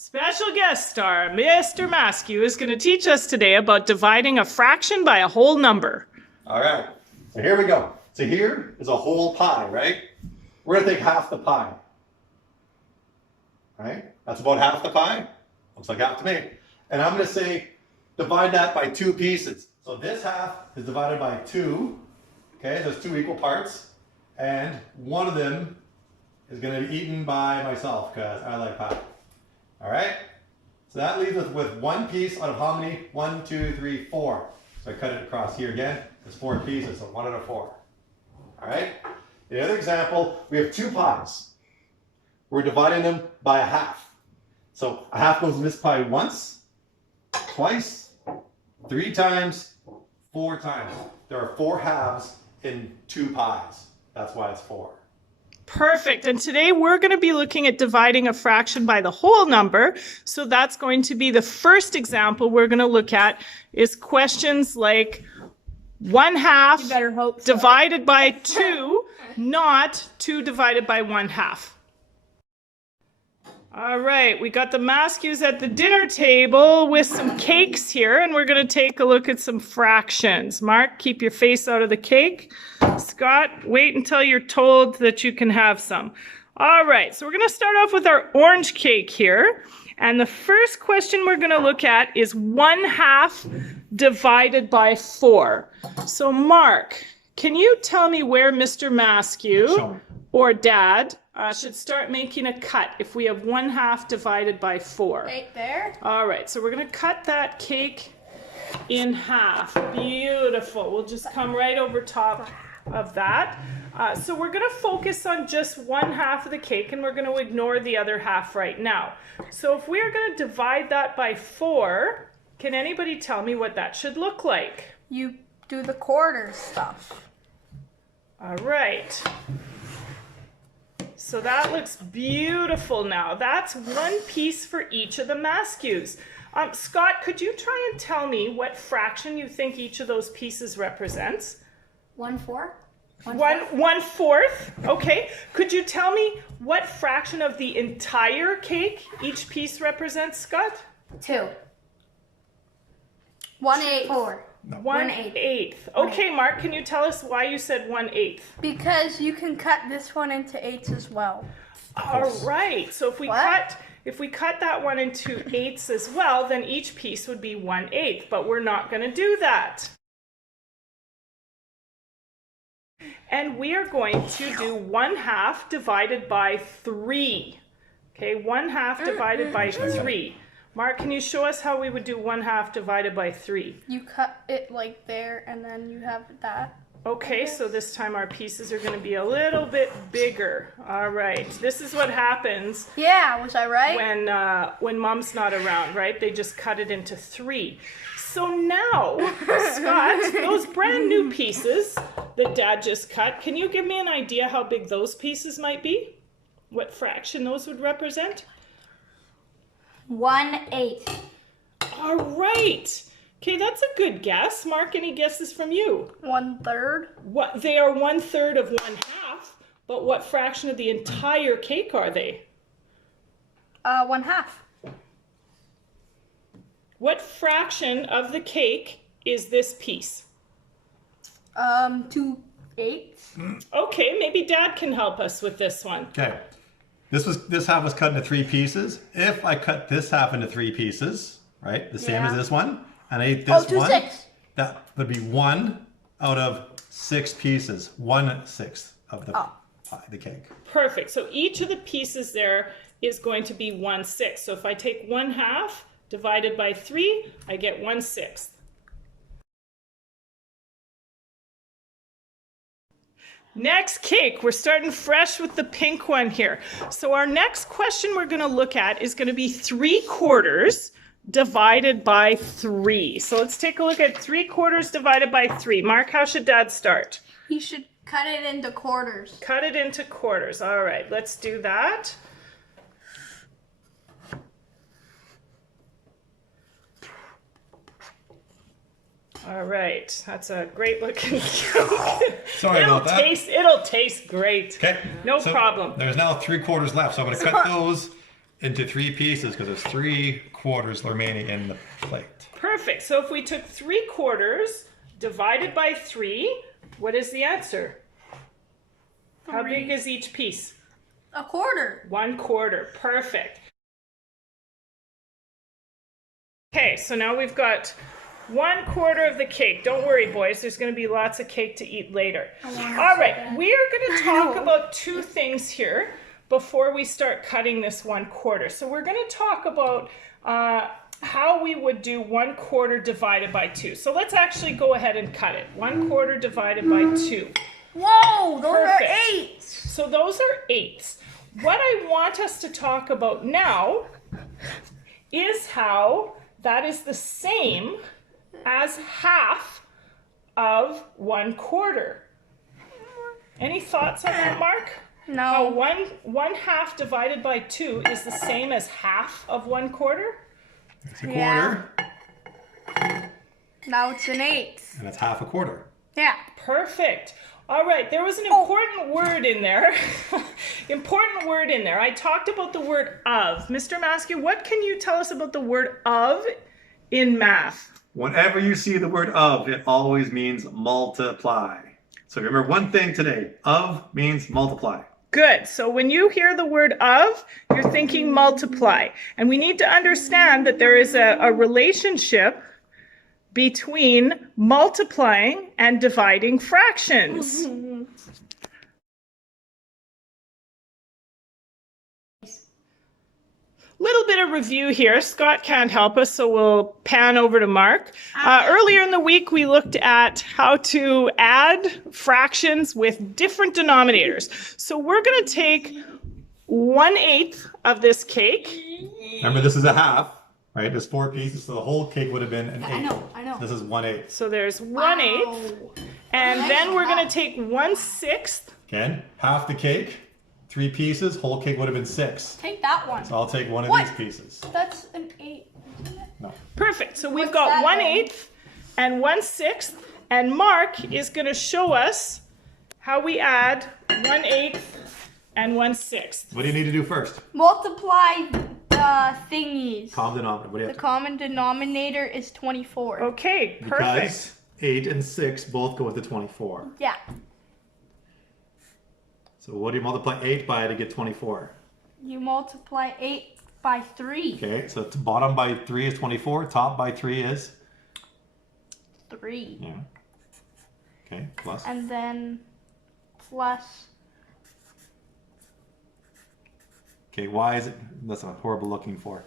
Special guest star, Mr. Maskiws, is going to teach us today about dividing a fraction by a whole number. All right, so here we go. So here is a whole pie, right? We're going to take half the pie. Right? That's about half the pie. Looks like half to me. And I'm going to say divide that by two pieces. So this half is divided by 2. Okay, there's 2 equal parts. And one of them is going to be eaten by myself because I like pie. All right? So that leaves us with one piece out of how many? 1, 2, 3, 4. So I cut it across here again. There's 4 pieces, so 1 out of 4. All right? The other example, we have 2 pies. We're dividing them by a half. So a half goes in this pie once, twice, 3 times, 4 times. There are 4 halves in 2 pies. That's why it's 4. Perfect. And today we're going to be looking at dividing a fraction by the whole number. So that's going to be the first example we're going to look at is questions like 1/2 divided by 2, not 2 divided by 1/2. All right, we got the Maskiws at the dinner table with some cakes here, and we're going to take a look at some fractions. Mark, keep your face out of the cake. Scott, wait until you're told that you can have some. All right, so we're going to start off with our orange cake here. And the first question we're going to look at is 1/2 divided by 4. So Mark, can you tell me where Mr. Maskew or Dad should start making a cut if we have 1/2 divided by 4? Right there. All right, so we're going to cut that cake in half. Beautiful. We'll just come right over top of that. So we're going to focus on just 1/2 of the cake, and we're going to ignore the other half right now. So if we are going to divide that by 4, can anybody tell me what that should look like? You do the quarter stuff. All right. So that looks beautiful now. That's 1 piece for each of the Maskiws. Scott, could you try and tell me what fraction you think each of those pieces represents? 1/4. 1/4. Okay. Could you tell me what fraction of the entire cake each piece represents, Scott? 2. 1/8. 4. 1/8. Okay, Mark, can you tell us why you said 1/8? Because you can cut this one into 8s as well. All right. So if we cut that one into 8s as well, then each piece would be 1/8, but we're not going to do that. And we are going to do 1/2 divided by 3. Okay, 1/2 divided by 3. Mark, can you show us how we would do 1/2 divided by 3? You cut it like there, and then you have that. Okay, so this time our pieces are going to be a little bit bigger. All right, this is what happens. Yeah, was I right? When Mom's not around, right? They just cut it into 3. So now, Scott, those brand new pieces that Dad just cut, can you give me an idea how big those pieces might be? What fraction those would represent? 1/8. All right. Okay, that's a good guess. Mark, any guesses from you? 1/3. What, they are 1/3 of 1/2, but what fraction of the entire cake are they? 1/2. What fraction of the cake is this piece? 2/8. Okay, maybe Dad can help us with this one. Okay. This half was cut into 3 pieces. If I cut this half into 3 pieces, right, the same as this one, and I ate this 2/6. that would be 1 out of 6 pieces. 1/6 of the pie, the cake. Perfect. So each of the pieces there is going to be 1/6. So if I take 1/2 divided by 3, I get 1/6. Next cake, we're starting fresh with the pink one here. So our next question we're going to look at is going to be 3/4 divided by 3. So let's take a look at 3/4 divided by 3. Mark, how should Dad start? You should cut it into quarters. Cut it into quarters. All right, let's do that. All right, that's a great looking cake. Sorry about that. It'll taste great. Okay. No so problem. There's now 3/4 left, so I'm going to cut those into 3 pieces because there's 3/4 remaining in the plate. Perfect. So if we took 3/4 divided by 3, what is the answer? How big is each piece? 1/4. 1/4. Perfect. Okay, so now we've got 1/4 of the cake. Don't worry, boys. There's going to be lots of cake to eat later. All right, we are going to talk about 2 things here before we start cutting this 1/4. So we're going to talk about how we would do 1/4 divided by 2. So let's actually go ahead and cut it. 1/4 divided by 2. Whoa, those Perfect. are 8s. So those are 8s. What I want us to talk about now is how that is the same as half of 1/4. Any thoughts on that, Mark? How No. 1/2 divided by 2 is the same as half of 1/4? It's a Yeah. quarter, Now it's an 8. and it's half a quarter. Yeah. Perfect. All right, there was an important word in there. Important word in there. I talked about the word of. Mr. Maskew, what can you tell us about the word of in math? Whenever you see the word of, it always means multiply. So remember one thing today, of means multiply. Good. So when you hear the word of, you're thinking multiply. And we need to understand that there is a relationship between multiplying and dividing fractions. Little bit of review here. Scott can't help us, so we'll pan over to Mark. Earlier in the week, we looked at how to add fractions with different denominators. So we're going to take 1/8 of this cake. Remember, this is a half, right? There's 4 pieces, so the whole cake would have been an 8. I know. This is 1/8. So there's 1/8. And then we're going to take 1/6. Again, half the cake, 3 pieces, whole cake would have been 6. Take that one. So I'll take one of What? these pieces. That's an 8. No. Perfect. So we've What's got that 1/8 and 1/6. And Mark is going to show us how we add 1/8 and 1/6. What do you need to do first? Multiply the thingies. Common denominator. What do you The have to common denominator is 24. Okay, do? perfect. Because 8 and 6 both go with the 24. Yeah. So what do you multiply 8 by to get 24? You multiply 8 by 3. Okay, so bottom by 3 is 24, top by 3 is? 3. Yeah. Okay, plus. And then plus. Okay, why is it? That's what horrible looking for.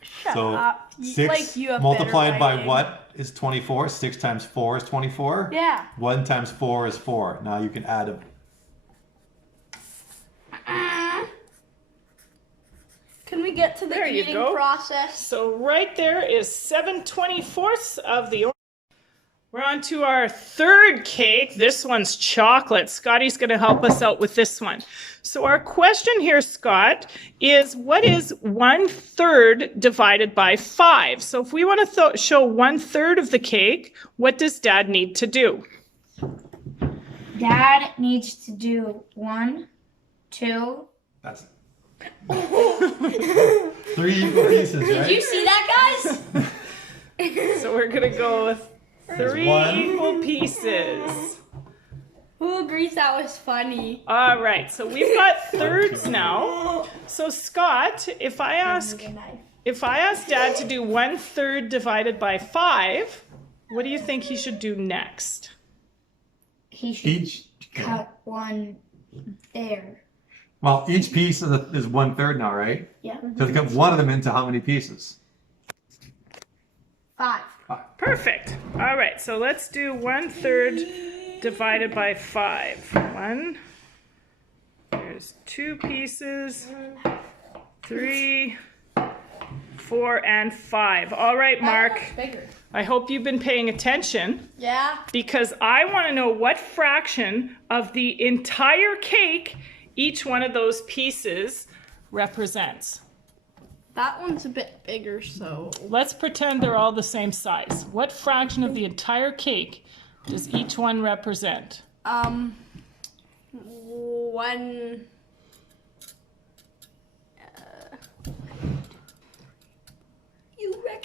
Shut So up. 6 Like you have multiplied better by writing. what is 24? 6 times 4 is 24? Yeah. 1 times 4 is 4. Now you can add them. Can we get to the There you eating go. process? So right there is 7/24 of the. We're on to our third cake. This one's chocolate. Scotty's going to help us out with this one. So our question here, Scott, is what is 1/3 divided by 5? So if we want to show 1/3 of the cake, what does Dad need to do? Dad needs to do 1, 2. That's 3 equal pieces, right? Did you see that, guys? So we're going to go with 3 one. equal pieces. Who agrees that was funny? All right, so we've got thirds now. So Scott, if I ask Dad to do 1/3 divided by 5, what do you think he should do next? He should Each. cut one there. Well, each piece is 1/3 now, right? Yeah. So to cut one of them into how many pieces? 5. Perfect. All right, so let's do 1/3 divided by 5. 1. There's 2 pieces. 3, 4, and 5. All right, Mark. Bigger. I hope you've been paying attention Yeah. because I want to know what fraction of the entire cake each one of those pieces represents. That one's a bit bigger, so. Let's pretend they're all the same size. What fraction of the entire cake does each one represent? 1.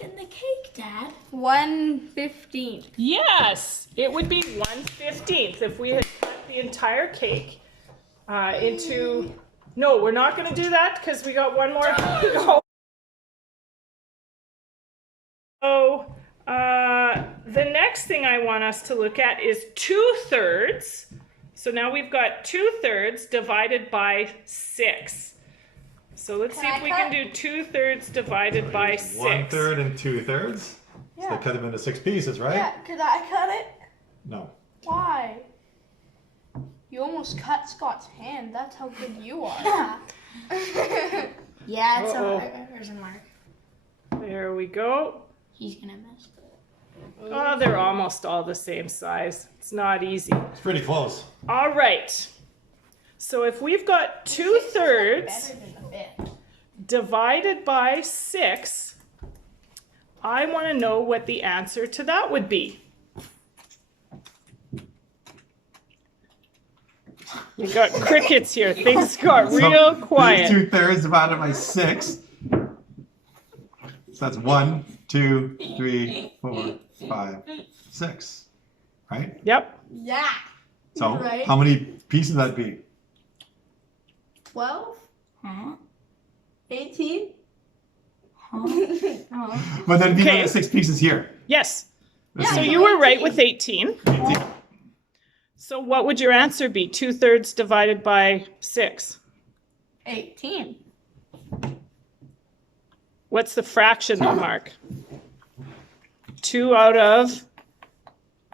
in the cake, Dad? 1/15. Yes, it would be 1/15 if we had cut the entire cake into. No, we're not going to do that because we got one more. No. So the next thing I want us to look at is 2/3. So now we've got 2/3 divided by 6. So let's see if we can do 2/3 divided by 6. 1/3 and 2/3. So they cut them into 6 pieces, right? Yeah, could I cut it? No. Why? You almost cut Scott's hand. That's how good you are. Yeah, it's Uh-oh. there's a mark. There we go. He's gonna mess with it. Oh, they're almost all the same size. It's not easy. It's pretty close. All right. So if we've got 2/3 Better than the bit. divided by 6, I want to know what the answer to that would be. You got crickets here. Things got real quiet. 2/3 divided by 6. So that's 1, 2, 3, 4, 5, 6. Right? Yep. Yeah. So Right. how many pieces would that be? 12? Huh? 18? Oh. But then be Okay. the 6 pieces here. Yes. This So is you were right with 18. 18. So what would your answer be? 2/3 divided by 6. 18. What's the fraction though, Mark? 2 out of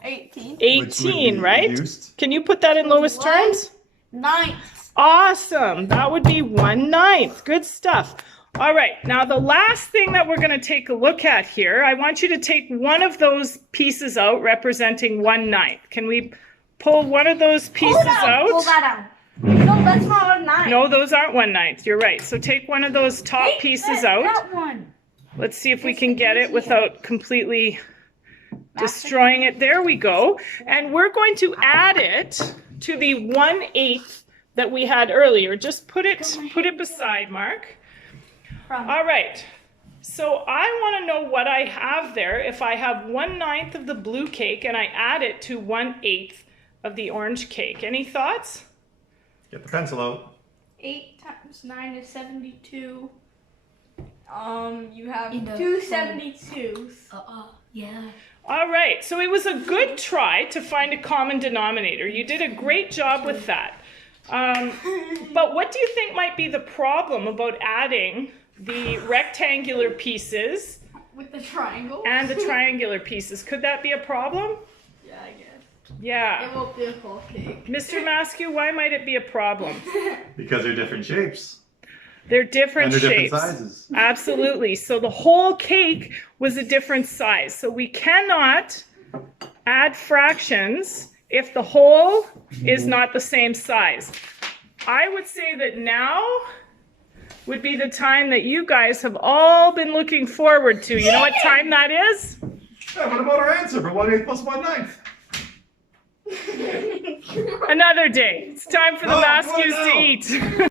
18. 18, be right? reduced. Can you put that in lowest One. terms? 9. Awesome. That would be 1/9. Good stuff. All right. Now the last thing that we're going to take a look at here, I want you to take one of those pieces out representing 1/9. Can we pull one of those pieces out? Pull that out. No, that's not a 9. No, those aren't 1/9. You're right. So take one of those top pieces out. That one. Let's see if we can get it without completely destroying it. There we go. And we're going to add it to the 1/8 that we had earlier. Just put it beside Mark. All right. So I want to know what I have there if I have 1/9 of the blue cake and I add it to 1/8 of the orange cake. Any thoughts? Get the pencil out. 8 times 9 is 72. You have In the 2 72s. Yeah. All right, so it was a good try to find a common denominator. You did a great job with that. But what do you think might be the problem about adding the rectangular pieces With the triangle? and the triangular pieces? Could that be a problem? Yeah, I guess. Yeah. It won't be a whole cake. Mr. Maskew, why might it be a problem? Because they're different shapes. They're different And they're shapes. different sizes. Absolutely. So the whole cake was a different size. So we cannot add fractions if the whole is not the same size. I would say that now would be the time that you guys have all been looking forward to. You know what time that is? Yeah, what about our answer for 1/8 plus 1/9? Another day. It's time for the No, Maskiws no. to eat.